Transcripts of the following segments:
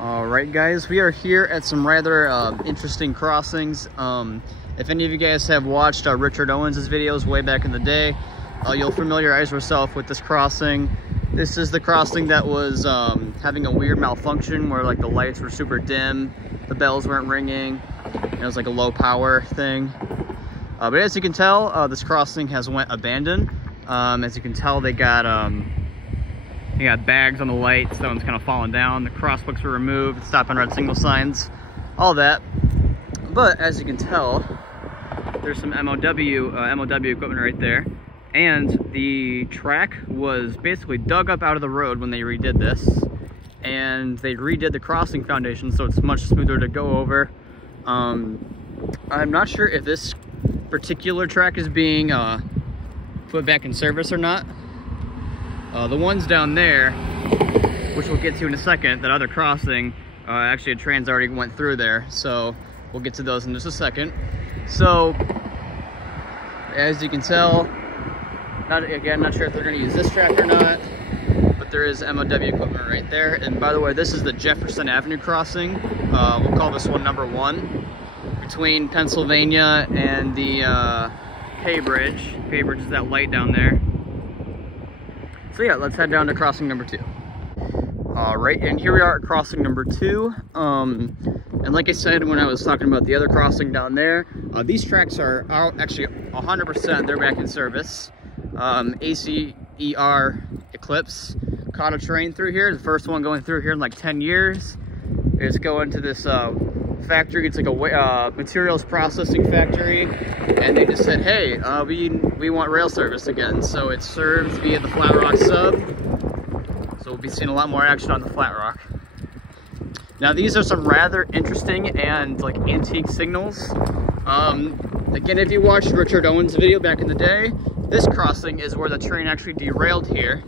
All right, guys, we are here at some rather interesting crossings. If any of you guys have watched Richard Owens' videos way back in the day, you'll familiarize yourself with this crossing. This is the crossing that was having a weird malfunction where like the lights were super dim, the bells weren't ringing, it was like a low power thing. But as you can tell, this crossing has went abandoned. As you can tell, they got bags on the lights. That one's kind of fallen down. The crosswalks were removed, stop and red signal signs, all that. But as you can tell, there's some MOW equipment right there. And the track was basically dug up out of the road when they redid this. And they redid the crossing foundation, so it's much smoother to go over. I'm not sure if this particular track is being put back in service or not. The ones down there, which we'll get to in a second, that other crossing, actually a train's already went through there, so we'll get to those in just a second. So, as you can tell, not sure if they're going to use this track or not, but there is MOW equipment right there. And by the way, this is the Jefferson Avenue crossing. We'll call this one number 1, between Pennsylvania and the Pay Bridge. Pay Bridge is that light down there. So yeah, let's head down to crossing number 2. All right, and here we are at crossing number 2. And like I said when I was talking about the other crossing down there, these tracks are actually 100%, they're back in service. ACER Eclipse caught a train through here, the first one going through here in like 10 years. It's going to this factory. It's like a materials processing factory, and they just said, hey, we want rail service again. So it serves via the Flat Rock Sub, so we'll be seeing a lot more action on the Flat Rock. Now these are some rather interesting and like antique signals. Again, if you watched Richard Owens' video back in the day, this crossing is where the train actually derailed here,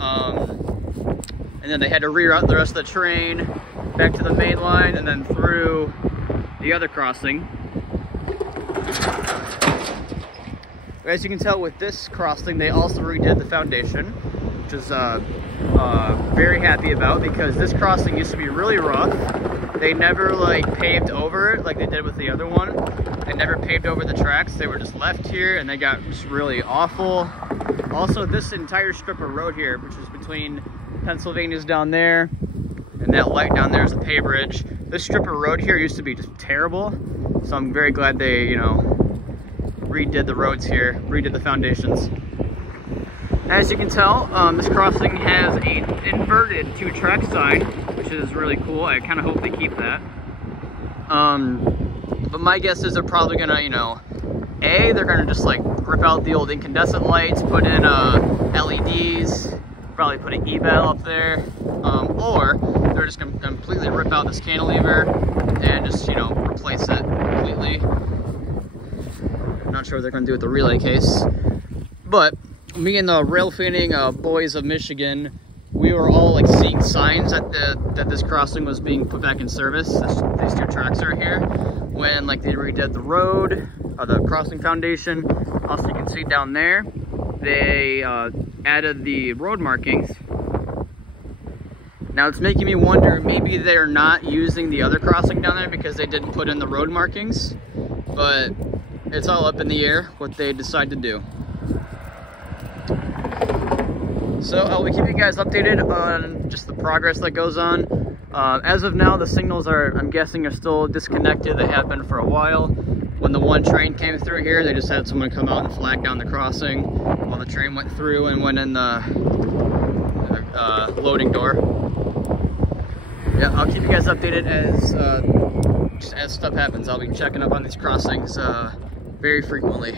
and then they had to reroute the rest of the train back to the main line and then through the other crossing. As you can tell with this crossing, they also redid the foundation, which is very happy about, because this crossing used to be really rough. They never like paved over it like they did with the other one. They never paved over the tracks. They were just left here and they got just really awful. Also, this entire strip of road here, which is between Pennsylvania's down there and that light down there is the Pay Bridge. This strip of road here used to be just terrible. So I'm very glad they, redid the roads here, redid the foundations. As you can tell, this crossing has an inverted 2-track sign, which is really cool. I kind of hope they keep that. But my guess is they're probably gonna, they're gonna just like rip out the old incandescent lights, put in LEDs, probably put an eval up there, or they're just gonna completely rip out this cantilever and just, replace it completely. I'm not sure what they're gonna do with the relay case, but me and the rail fanning boys of Michigan, we were all like seeing signs that this crossing was being put back in service. These 2 tracks are here when like they redid the road, the crossing foundation. Also, you can see down there they added the road markings. Now it's making me wonder, maybe they're not using the other crossing down there because they didn't put in the road markings, but it's all up in the air what they decide to do. So I'll keep you guys updated on just the progress that goes on. As of now, the signals I'm guessing, are still disconnected. They have been for a while. When the one train came through here, they just had someone come out and flag down the crossing while the train went through and went in the loading door. Yeah, I'll keep you guys updated as stuff happens. I'll be checking up on these crossings very frequently.